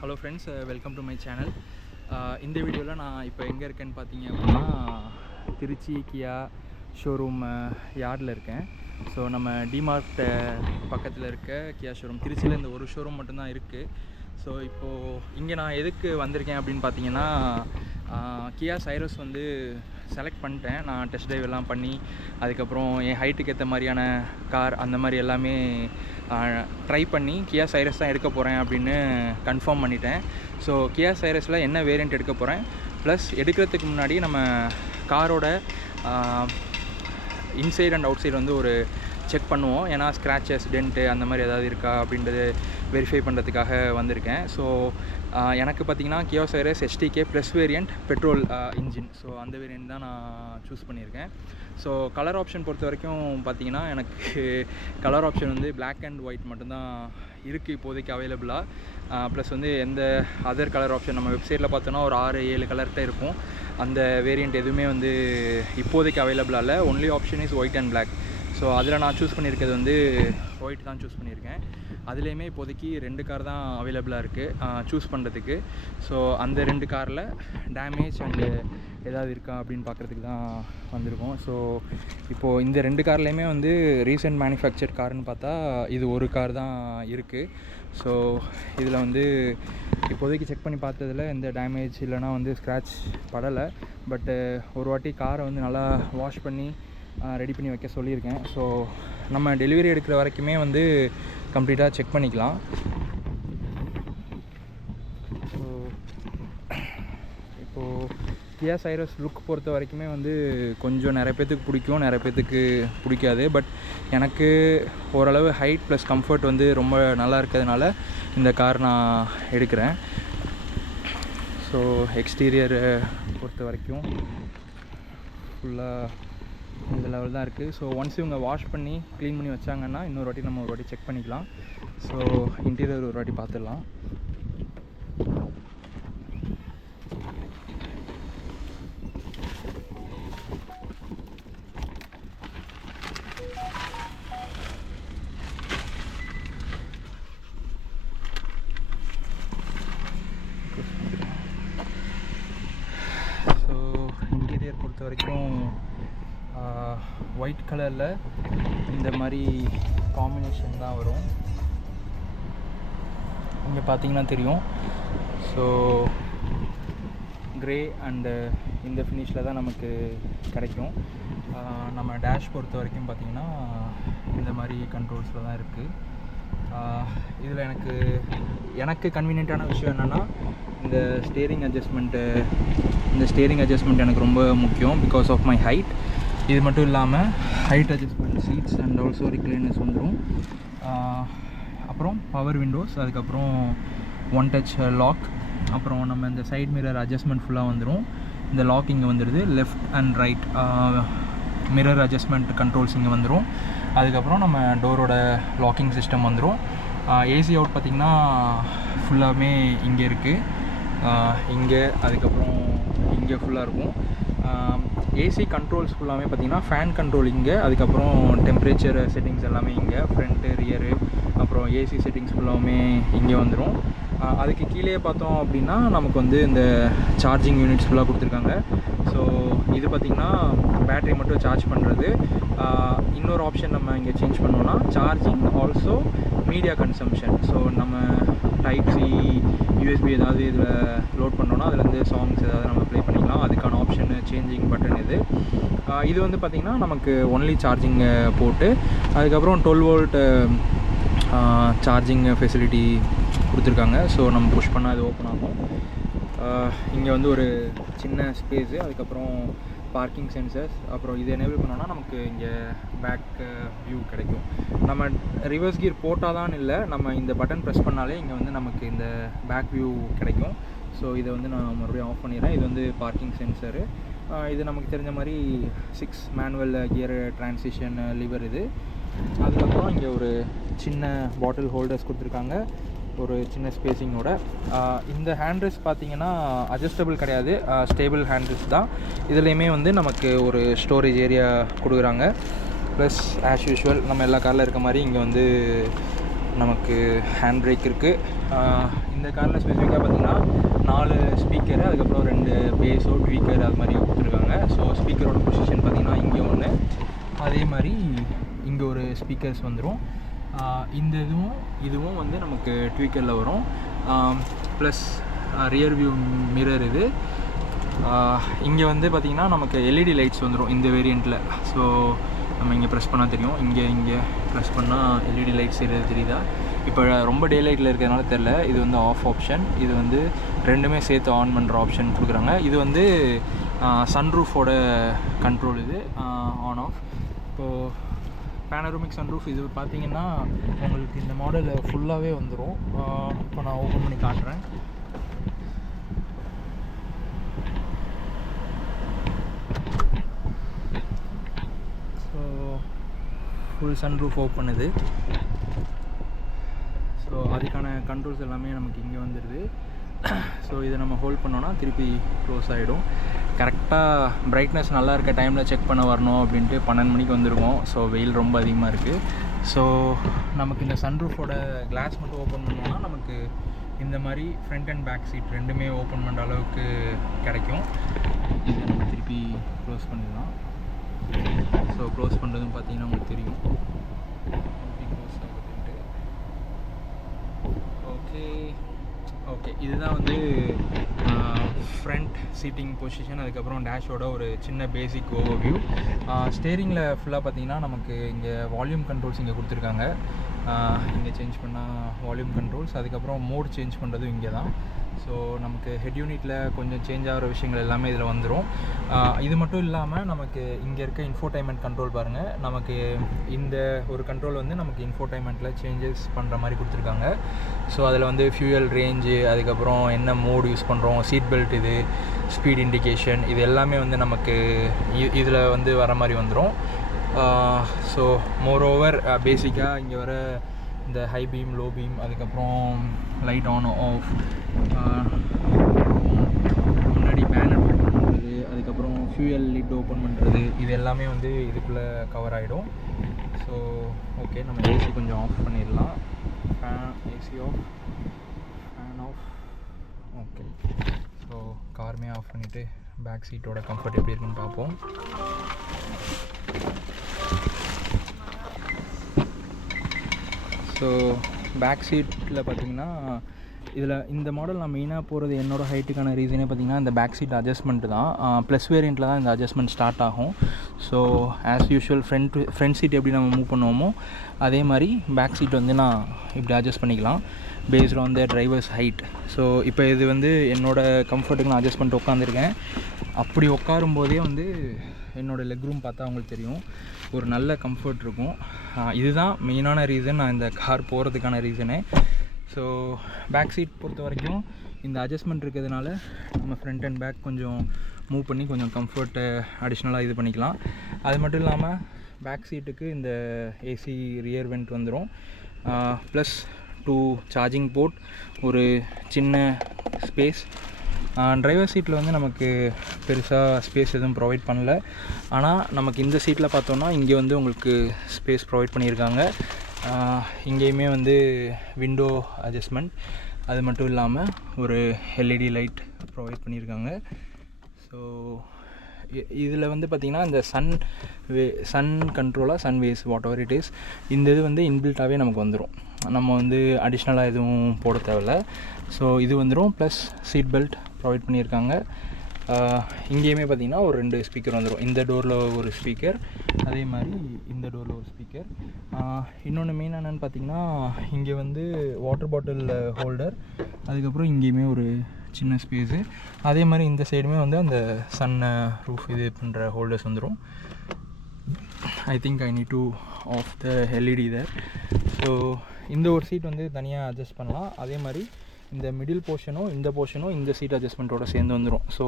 Hello friends, welcome to my channel. இந்த வீடியோவில் நான் இப்போ எங்கே இருக்கேன்னு பார்த்தீங்க அப்படின்னா திருச்சி கியா ஷோரூம் யார்டில் இருக்கேன். ஸோ நம்ம டிமார்ட் பக்கத்தில் இருக்க கியா ஷோரூம், திருச்சியில் இந்த ஒரு ஷோரூம் மட்டும்தான் இருக்குது. ஸோ இப்போது இங்கே நான் எதுக்கு வந்திருக்கேன் அப்படின்னு பார்த்தீங்கன்னா, கியா சைரஸ் வந்து செலக்ட் பண்ணிட்டேன். நான் டெஸ்ட் ட்ரைவ் எல்லாம் பண்ணி அதுக்கப்புறம் என் ஹைட்டுக்கு ஏற்ற மாதிரியான கார் அந்த மாதிரி எல்லாமே ட்ரை பண்ணி கியா சைரஸ் தான் எடுக்க போகிறேன் அப்படின்னு கன்ஃபார்ம் பண்ணிட்டேன். ஸோ கியா சைரஸில் என்ன வேரியண்ட் எடுக்க போகிறேன், ப்ளஸ் எடுக்கிறதுக்கு முன்னாடி நம்ம காரோட இன்சைட் அண்ட் அவுட் சைடு வந்து ஒரு செக் பண்ணுவோம். ஏன்னா ஸ்க்ராச்சஸ், டென்ட்டு அந்த மாதிரி ஏதாவது இருக்கா அப்படின்றது வெரிஃபை பண்ணுறதுக்காக வந்திருக்கேன். ஸோ எனக்கு பார்த்திங்கன்னா Kia Syros HTK plus variant petrol engine. So அந்த வேரியண்ட் தான் நான் சூஸ் பண்ணியிருக்கேன். ஸோ கலர் ஆப்ஷன் பொறுத்த வரைக்கும் பார்த்திங்கன்னா எனக்கு கலர் ஆப்ஷன் வந்து பிளாக் அண்ட் ஒயிட் மட்டும்தான் இருக்குது இப்போதைக்கு அவைலபிளாக. ப்ளஸ் வந்து எந்த அதர் கலர் ஆப்ஷன் நம்ம வெப்சைட்டில் பார்த்தோன்னா ஒரு 6-7 கலர்கிட்ட இருக்கும். அந்த வேரியண்ட் எதுவுமே வந்து இப்போதைக்கு அவைலபிளாக இல்லை. Only option is white and black. So அதில் நான் சூஸ் பண்ணியிருக்கிறது வந்து ஒயிட் தான் சூஸ் பண்ணியிருக்கேன். அதுலேயுமே இப்போதைக்கு 2 கார் தான் அவைலபிளாக இருக்குது சூஸ் பண்ணுறதுக்கு. ஸோ அந்த 2 காரில் டேமேஜ் அண்டு ஏதாவது இருக்கா அப்படின்னு பார்க்குறதுக்கு தான் வந்திருக்கோம். ஸோ இப்போது இந்த 2 கார்லேயுமே வந்து ரீசெண்ட் மேனுஃபேக்சர் கார்னு பார்த்தா இது ஒரு கார் தான் இருக்குது. ஸோ இதில் வந்து இப்போதைக்கு செக் பண்ணி பார்த்ததில் எந்த டேமேஜ் இல்லைனா வந்து ஸ்க்ராட்ச் படலை. பட்டு ஒரு வாட்டி காரை வந்து நல்லா வாஷ் பண்ணி ரெடி பண்ணி வைக்க சொல்லியிருக்கேன். ஸோ நம்ம டெலிவரி எடுக்கிற வரைக்குமே வந்து கம்ப்ளீட்டாக செக் பண்ணிக்கலாம். ஸோ இப்போது கியா சைரஸ் லுக் பொறுத்த வரைக்குமே வந்து கொஞ்சம் நிறைய பேர்த்துக்கு பிடிக்கும், நிறைய பேர்த்துக்கு பிடிக்காது. பட் எனக்கு ஓரளவு ஹைட் ப்ளஸ் கம்ஃபர்ட் வந்து ரொம்ப நல்லா இருக்கிறதுனால இந்த கார் நான் எடுக்கிறேன். ஸோ எக்ஸ்டீரியரை பொறுத்த வரைக்கும் ஃபுல்லாக இந்த லெவல் தான் இருக்குது. ஸோ ஒன்ஸ் இவங்க வாஷ் பண்ணி க்ளீன் பண்ணி வச்சாங்கன்னா இன்னொரு வாட்டி நம்ம ஒரு வாட்டி செக் பண்ணிக்கலாம். ஸோ இன்டீரியர் ஒரு வாட்டி பார்த்துடலாம். ஸோ இன்டீரியர் பொறுத்த வரைக்கும் ஒயிட் கலரில் இந்த மாதிரி காம்பினேஷன் தான் வரும். இங்கே பார்த்தீங்கன்னா தெரியும். ஸோ க்ரே அண்டு இந்த ஃபினிஷில் தான் நமக்கு கிடைக்கும். நம்ம டேஷ் பொறுத்த வரைக்கும் பார்த்திங்கன்னா இந்த மாதிரி கண்ட்ரோல்ஸில் தான் இருக்குது. இதில் எனக்கு கன்வீனியண்ட்டான விஷயம் என்னென்னா இந்த ஸ்டேரிங் அட்ஜஸ்ட்மெண்ட் எனக்கு ரொம்ப முக்கியம் பிகாஸ் ஆஃப் மை ஹைட். இது மட்டும் இல்லாமல் height adjustment seats and also recliners வந்துடும். அப்புறம் பவர் விண்டோஸ், அதுக்கப்புறம் ஒன் டச் லாக், அப்புறம் நம்ம இந்த சைட் மிரர் அட்ஜஸ்ட்மெண்ட் ஃபுல்லாக வந்துடும். இந்த லாக் இங்கே வந்துடுது. Left and right mirror adjustment controls இங்கே வந்துடும். அதுக்கப்புறம் நம்ம டோரோட லாக்கிங் சிஸ்டம் வந்துடும். ஏசி அவுட் பார்த்திங்கன்னா ஃபுல்லாகவே இங்கே இருக்குது. இங்கே அதுக்கப்புறம் இங்கே ஃபுல்லாக இருக்கும். ஏசி கண்ட்ரோல்ஸ் ஃபுல்லாமே பார்த்திங்கன்னா ஃபேன் கண்ட்ரோல் இங்கே, அதுக்கப்புறம் டெம்பரேச்சர் செட்டிங்ஸ் எல்லாமே இங்கே, ஃப்ரண்ட்டு ரியரு, அப்புறம் ஏசி செட்டிங்ஸ் ஃபுல்லாமே இங்கே வந்துடும். அதுக்கு கீழே பார்த்தோம் அப்படின்னா நமக்கு வந்து இந்த சார்ஜிங் யூனிட்ஸ் ஃபுல்லாக கொடுத்துருக்காங்க. ஸோ இது பார்த்திங்கன்னா பேட்ரி மட்டும் சார்ஜ் பண்ணுறது. இன்னொரு ஆப்ஷன் நம்ம இங்கே சேஞ்ச் பண்ணோன்னா charging also media consumption. So நம்ம டைப் சி USB ஏதாவது இதில் லோட் பண்ணோன்னா அதுலேருந்து சாங்ஸ் ஏதாவது நம்ம ப்ளே பண்ணிக்கலாம். அதுக்கான ஆப்ஷன் சேஞ்சிங் பட்டன் இது வந்து பார்த்திங்கன்னா நமக்கு ஒன்லி சார்ஜிங் போட்டு அதுக்கப்புறம் 12 வோல்ட் சார்ஜிங் ஃபெசிலிட்டி கொடுத்துருக்காங்க. ஸோ நம்ம புஷ் பண்ணால் அது ஓப்பன் ஆகும். இங்கே வந்து ஒரு சின்ன ஸ்பேஸு, அதுக்கப்புறம் பார்க்கிங் சென்சர்ஸ், அப்புறம் இது எனேபிள் பண்ணோன்னா நமக்கு இங்கே பேக் வியூ கிடைக்கும். நம்ம ரிவர்ஸ் கியர் போட்டால் தான் இல்லை, நம்ம இந்த பட்டன் ப்ரெஸ் பண்ணாலே இங்கே வந்து நமக்கு இந்த பேக் வியூ கிடைக்கும். ஸோ இதை வந்து நான் மறுபடியும் ஆஃப் பண்ணிடுறேன். இது வந்து பார்க்கிங் சென்சரு. இது நமக்கு தெரிஞ்ச மாதிரி 6 மேனுவல் கியர் டிரான்சிஷன் லிவர் இது. அதுக்கப்புறம் இங்கே ஒரு சின்ன பாட்டில் ஹோல்டர்ஸ் கொடுத்துருக்காங்க, ஒரு சின்ன ஸ்பேஸிங்கோட. இந்த ஹேண்ட்ரெஸ்ட் பார்த்திங்கன்னா அட்ஜஸ்டபிள் கிடையாது, ஸ்டேபிள் ஹேண்ட்ரெஸ்ட் தான். இதுலேயுமே வந்து நமக்கு ஒரு ஸ்டோரேஜ் ஏரியா கொடுக்குறாங்க. ப்ளஸ் ஆஸ் யூஷுவல் நம்ம எல்லா காரில் இருக்க மாதிரி இங்கே வந்து நமக்கு ஹேண்ட் பிரேக் இருக்குது. இந்த இந்த காரில் ஸ்பெசிஃபிக்காக பார்த்தீங்கன்னா 4 ஸ்பீக்கரு, அதுக்கப்புறம் 2 பேஸோ ட்வீக்கர் அது மாதிரி கொடுத்துருக்காங்க. ஸோ ஸ்பீக்கரோட பொசிஷன் பார்த்திங்கன்னா இங்கே ஒன்று, அதே மாதிரி இங்கே ஒரு ஸ்பீக்கர்ஸ் வந்துடும். இந்த இதுவும் வந்து நமக்கு ட்வீக்கரில் வரும். ப்ளஸ் ரியர் வியூ மிரர் இது. இங்கே வந்து பார்த்திங்கன்னா நமக்கு எல்இடி லைட்ஸ் வந்துடும் இந்த வேரியண்ட்டில். ஸோ நம்ம இங்கே ப்ரெஸ் பண்ணால் தெரியும், இங்கே ப்ரெஸ் பண்ணால் எல்இடி லைட்ஸ் தெரியுதா? இப்போ ரொம்ப டே லைட்டில் இருக்கிறதுனால தெரில. இது வந்து ஆஃப் ஆப்ஷன், இது வந்து ரெண்டுமே சேர்த்து ஆன் பண்ணுற ஆப்ஷன் கொடுக்குறாங்க. இது வந்து சன்ரூஃபோட கண்ட்ரோல், இது ஆன் ஆஃப். இப்போது பேனரோமிக் சன்ரூஃப் இது பார்த்திங்கன்னா உங்களுக்கு இந்த மாடலில் ஃபுல்லாகவே வந்துடும். இப்போ நான் ஓப்பன் பண்ணி காட்டுறேன். ஸோ ஃபுல் சன்ரூஃப் ஓப்பன் இது. ஸோ அதுக்கான கண்ட்ரோல்ஸ் எல்லாமே நமக்கு இங்கே வந்துடுது. ஸோ இதை நம்ம ஹோல்ட் பண்ணோன்னா திருப்பி க்ளோஸ் ஆகிடும். கரெக்டாக பிரைட்னஸ் நல்லா இருக்க டைமில் செக் பண்ண வரணும் அப்படின்ட்டு 12 மணிக்கு வந்துருக்கோம். ஸோ வெயில் ரொம்ப அதிகமாக இருக்குது. ஸோ நமக்கு இந்த சன்ரூஃபோட கிளாஸ் மட்டும் ஓப்பன் பண்ணோன்னா நமக்கு இந்த மாதிரி ஃப்ரண்ட் அண்ட் பேக் சீட் ரெண்டுமே ஓப்பன் பண்ணுற அளவுக்கு கிடைக்கும். இதை நம்ம திருப்பி க்ளோஸ் பண்ணிடலாம். ஸோ க்ளோஸ் பண்ணுறதும் பார்த்தீங்கன்னா உங்களுக்கு தெரியும் எப்படி க்ளோஸ் ஆகுதுன்ட்டு. ஓகே இதுதான் வந்து ஃப்ரண்ட் சீட்டிங் பொசிஷன். அதுக்கப்புறம் டேஷோட ஒரு சின்ன பேசிக் ஓவர்வியூ. ஸ்டேரிங்கில் ஃபுல்லாக பார்த்தீங்கன்னா நமக்கு இங்கே வால்யூம் கண்ட்ரோல்ஸ் இங்கே கொடுத்துருக்காங்க. இங்கே சேஞ்ச் பண்ணால் வால்யூம் கண்ட்ரோல்ஸ், அதுக்கப்புறம் மோட் சேஞ்ச் பண்ணுறதும் இங்கே தான். ஸோ நமக்கு ஹெட் யூனிட்டில் கொஞ்சம் சேஞ்ச் ஆகிற விஷயங்கள் எல்லாமே இதில் வந்துடும். இது மட்டும் இல்லாமல் நமக்கு இங்கே இருக்க இன்ஃபோடைன்மெண்ட் கண்ட்ரோல் பாருங்கள். நமக்கு இந்த ஒரு கண்ட்ரோல் வந்து நமக்கு இன்ஃபோடைன்மெண்ட்டில் சேஞ்சஸ் பண்ணுற மாதிரி கொடுத்துருக்காங்க. ஸோ அதில் வந்து ஃபியூயல் ரேஞ்சு, அதுக்கப்புறம் என்ன மோட் யூஸ் பண்ணுறோம், சீட் பெல்ட், இது ஸ்பீட் இண்டிகேஷன், இது எல்லாமே வந்து நமக்கு இதில் வந்து வர மாதிரி வந்துடும். ஸோ மோரோவர் பேசிக்காக இங்கே வர இந்த ஹை பீம், லோ பீம், அதுக்கப்புறம் லைட் ஆன் ஆஃப், முன்னாடி பேனர் ஓப்பன் பண்ணுறது, அதுக்கப்புறம் ஃபியூயல் லிட் ஓப்பன் பண்ணுறது, இது எல்லாமே வந்து இதுக்குள்ளே கவர் ஆகிடும். ஸோ ஓகே, நம்ம ஏசி கொஞ்சம் ஆஃப் பண்ணிடலாம். AC off, fan off. Okay, so காருமே ஆஃப் பண்ணிவிட்டு பேக் சீட்டோட கம்ஃபர்ட் எப்படி இருக்குன்னு பார்ப்போம். ஸோ பேக் சீட்டில் பார்த்திங்கன்னா இதில் இந்த மாடல் நான் மெயினாக போகிறது என்னோடய ஹைட்டுக்கான ரீசனே பார்த்திங்கன்னா இந்த பேக் சீட் அட்ஜஸ்ட்மெண்ட்டு தான். ப்ளஸ் வேரியண்ட்டில் தான் இந்த அட்ஜஸ்ட்மெண்ட் ஸ்டார்ட் ஆகும். So as usual front seat எப்படி நம்ம மூவ் பண்ணுவோமோ அதே மாதிரி பேக் சீட் வந்து நான் இப்படி அட்ஜஸ்ட் பண்ணிக்கலாம் based on the driver's height. So இப்போ இது வந்து என்னோடய கம்ஃபர்ட்டுக்கு நான் அட்ஜஸ்ட் பண்ணிட்டு உட்காந்துருக்கேன். அப்படி உட்காரும்போதே வந்து என்னோடய லெக் ரூம் பார்த்தா அவங்களுக்கு தெரியும், ஒரு நல்ல கம்ஃபர்ட் இருக்கும். இதுதான் மெயினான ரீசன் நான் இந்த கார் போகிறதுக்கான ரீசனே. ஸோ பேக் சீட் பொறுத்த வரைக்கும் இந்த அட்ஜஸ்ட்மெண்ட் இருக்கிறதுனால நம்ம ஃப்ரண்ட் அண்ட் பேக் கொஞ்சம் மூவ் பண்ணி கொஞ்சம் கம்ஃபர்ட்டை அடிஷ்னலாக இது பண்ணிக்கலாம். அது மட்டும் இல்லாமல் பேக் சீட்டுக்கு இந்த ஏசி ரியர் வெண்ட் வந்துடும். ப்ளஸ் 2 சார்ஜிங் போர்ட், ஒரு சின்ன ஸ்பேஸ். டிரைவர் சீட்டில் வந்து நமக்கு பெருசாக ஸ்பேஸ் எதுவும் ப்ரொவைட் பண்ணல. ஆனால் நமக்கு இந்த சீட்டில் பார்த்தோன்னா இங்கே வந்து உங்களுக்கு ஸ்பேஸ் ப்ரொவைட் பண்ணியிருக்காங்க. இங்கேயுமே வந்து விண்டோ அட்ஜஸ்ட்மெண்ட், அது மட்டும் இல்லாமல் ஒரு எல்இடி லைட் ப்ரொவைட் பண்ணியிருக்காங்க. ஸோ இதில் வந்து பார்த்திங்கன்னா இந்த சன் கண்ட்ரோலாக சன்வேஸ் வாட் எவர் இட் இஸ், இந்த இது வந்து இன்பில்ட்டாகவே நமக்கு வந்துடும். நம்ம வந்து அடிஷ்னலாக எதுவும் போட தேவையில்ல. ஸோ இது வந்துடும். ப்ளஸ் சீட் பெல்ட் ப்ரொவைட் பண்ணியிருக்காங்க. இங்கேயுமே பார்த்திங்கன்னா ஒரு 2 ஸ்பீக்கர் வந்துடும். இந்த டோரில் ஒரு ஸ்பீக்கர், அதே மாதிரி இந்த டோரில் ஒரு ஸ்பீக்கர். இன்னொன்று மெயின் என்னென்னு பார்த்திங்கன்னா இங்கே வந்து வாட்டர் பாட்டில் ஹோல்டர், அதுக்கப்புறம் இங்கேயுமே ஒரு சின்ன ஸ்பேஸு. அதே மாதிரி இந்த சைடுமே வந்து அந்த சன் ரூஃப் இது பண்ணுற ஹோல்டர்ஸ் வந்துடும். I think I need to off the LED there. So இந்த ஒரு சீட் வந்து தனியாக அட்ஜஸ்ட் பண்ணலாம். அதே மாதிரி இந்த மிடில் போர்ஷனும் இந்த போர்ஷனும் இந்த சீட் அட்ஜஸ்ட்மெண்ட்டோடு சேர்ந்து வந்துடும். ஸோ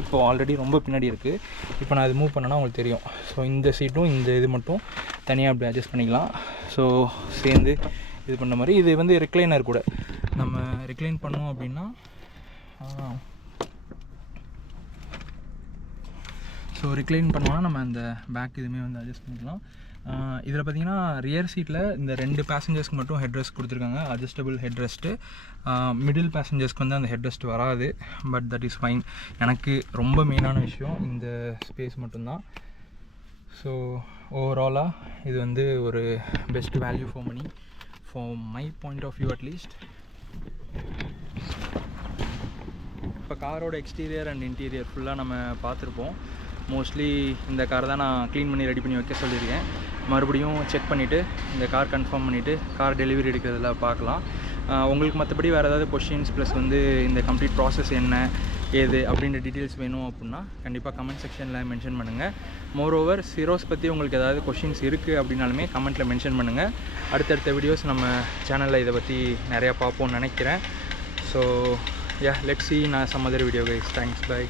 இப்போது ஆல்ரெடி ரொம்ப பின்னாடி இருக்குது. இப்போ நான் இது மூவ் பண்ணேன்னா உங்களுக்கு தெரியும். ஸோ இந்த சீட்டும் இந்த இது மட்டும் தனியாக அப்படி அட்ஜஸ்ட் பண்ணிக்கலாம். ஸோ சேர்ந்து இது பண்ண மாதிரி இது வந்து ரிக்ளைனர் கூட. நம்ம ரிக்ளைன் பண்ணோம் அப்படின்னா ஸோ ரிக்ளைன் பண்ணோன்னா நம்ம அந்த பேக் இதுவுமே வந்து அட்ஜஸ்ட் பண்ணிக்கலாம். இதில் பார்த்தீங்கன்னா ரியர் சீட்டில் இந்த 2 பேசஞ்சர்ஸ்க்கு மட்டும் ஹெட் ரெஸ்ட் கொடுத்துருக்காங்க, அட்ஜஸ்டபிள் ஹெட் ரெஸ்ட்டு. மிடில் பேசஞ்சர்ஸ்க்கு வந்து அந்த ஹெட் ரெஸ்ட் வராது, பட் தட் இஸ் ஃபைன். எனக்கு ரொம்ப மெயினான விஷயம் இந்த ஸ்பேஸ் மட்டும்தான். ஸோ ஓவராலாக இது வந்து ஒரு best value for money for my point of view at least. இப்போ காரோட எக்ஸ்டீரியர் அண்ட் இன்டீரியர் ஃபுல்லாக நம்ம பார்த்துருப்போம். மோஸ்ட்லி இந்த காரை தான் நான் க்ளீன் பண்ணி ரெடி பண்ணி வைக்க சொல்லியிருக்கேன். மறுபடியும் செக் பண்ணிவிட்டு இந்த கார் கன்ஃபார்ம் பண்ணிவிட்டு கார் டெலிவரி எடுக்கிறதுல பார்க்கலாம். உங்களுக்கு மற்றபடி வேறு ஏதாவது கொஷின்ஸ் ப்ளஸ் வந்து இந்த கம்ப்ளீட் ப்ராசஸ் என்ன ஏது அப்படின்ற டீட்டெயில்ஸ் வேணும் அப்படின்னா கண்டிப்பாக கமெண்ட் செக்ஷனில் மென்ஷன் பண்ணுங்கள். மோரோவர் சிரோஸ் பற்றி உங்களுக்கு ஏதாவது கொஷின்ஸ் இருக்குது அப்படின்னாலுமே கமெண்ட்டில் மென்ஷன் பண்ணுங்கள். அடுத்தடுத்த வீடியோஸ் நம்ம சேனலில் இதை பற்றி நிறையா பார்ப்போம்னு நினைக்கிறேன். So yeah, let's see in some other video guys. Thanks, bye.